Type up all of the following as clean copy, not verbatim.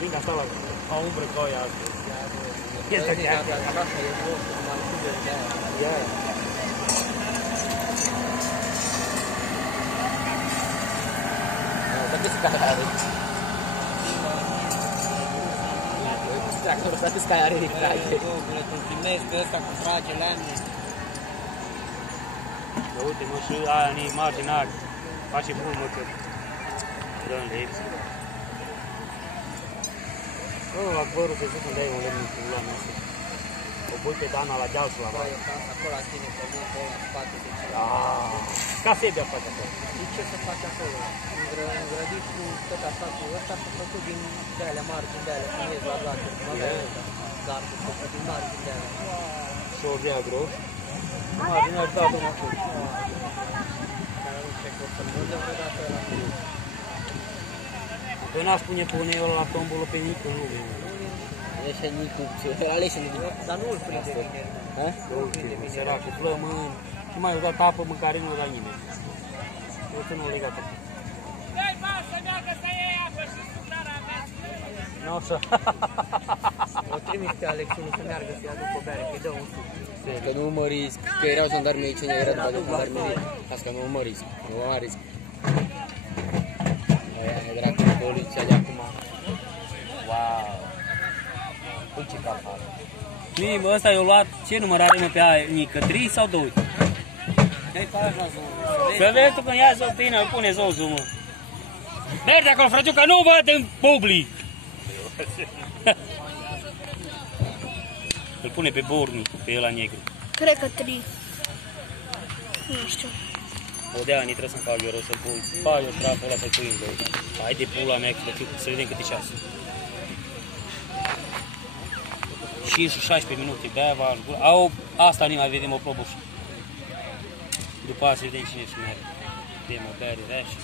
Vinga asta la umbră cu aia astăzi. Este chiar. Tapi sekarang hari. Tractorul ăsta care are trage. Domnule, îl primesc pe ăsta cu trage la mine. Uite, mă, și aia în imaginari. Face mult, mă, că dă-n lecții. La Gbărul se zic unde ai un lemn în pula mea. O pui pe Dana la deal și la vară. Acolo la tine, pe mult, pe în spate de ce. Ca Sebia face acolo. Și ce să faci acolo? Îngrădit cu tot așa, cu ăsta și făcut din de-alea margini de-alea, cum e la garduri. Nu avea garduri, făcut din margini de-alea. Și o via groș. Margini aș dat-o mă acolo. Care nu știu că o să-l vândă vreodată ăla. Păi n-aș pune eu la tombulă pe Nicu, nu vine. Alexe Nicu, Alexe Nicu. Dar nu îl prinde vineri. Nu îl prinde vineri. Săracul, flămâni. Și mai o dat apă mâncare, nu o da nimeni. Eu sunt nu legat acolo. Dă-i bă, să meargă să iei apă și sucrarea mea. Nu așa. O trimis pe Alexul să meargă să ia după bere, că-i dă un suc. Că nu mă risc, că erau jandarmii aici, era după de jandarmerie. Asta nu mă risc, nu mă risc. Aia e dracu de poliția de acum. Wow. Uite ce capală. Mie, bă, ăsta i-a luat, ce număr are mă pe aia, Nică, 3 sau 2? Dă-i pe aia jos, Să vezi tu când ia zăpină, îl pune zosul, mă. Mergi acolo, frăciucă, nu văd în public! Îl pune pe Borni, pe ăla negru. Cred că 3. Nu știu. O de ani trebuie să-mi fac eu rău să-l pui. Fac eu trapul ăla să-l pui în două. Hai de pula mea, să vedem câte ceasul. 5 și 16 minute, de-aia v-aș gura. Asta nu mai vedem o probă și. După aia să vedem cine se merge. Vedem o bere reașă.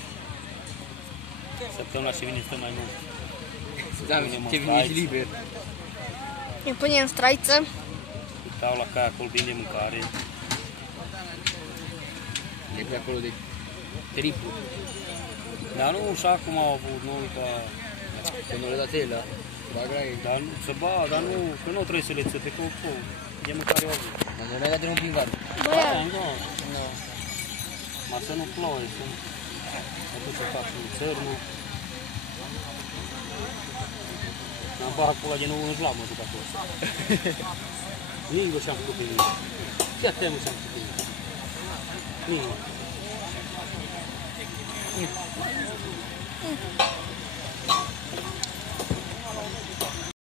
Săptămâna ce vine stăm mai mult. Da, ce vine și liber. Ne punem straiță. Stau la caia acolo, bine de mâncare. E pe acolo de triplu. Dar nu și acum au avut, nu uita. Că nu le dați el, da? Bagă aici. Dar nu, să ba, dar nu, că nu trebuie să le țăpe, că de mâncare au avut. Dar nu le-ai dat un plingar. Băia. Nu. Ma să nu plouă, sunt. Atunci să fac un țărnul. N-am bahat pula de nou în vlamă după acolo. Ningo și-am făcut pe mine. Ce temă și-am făcut pe mine. Ningo.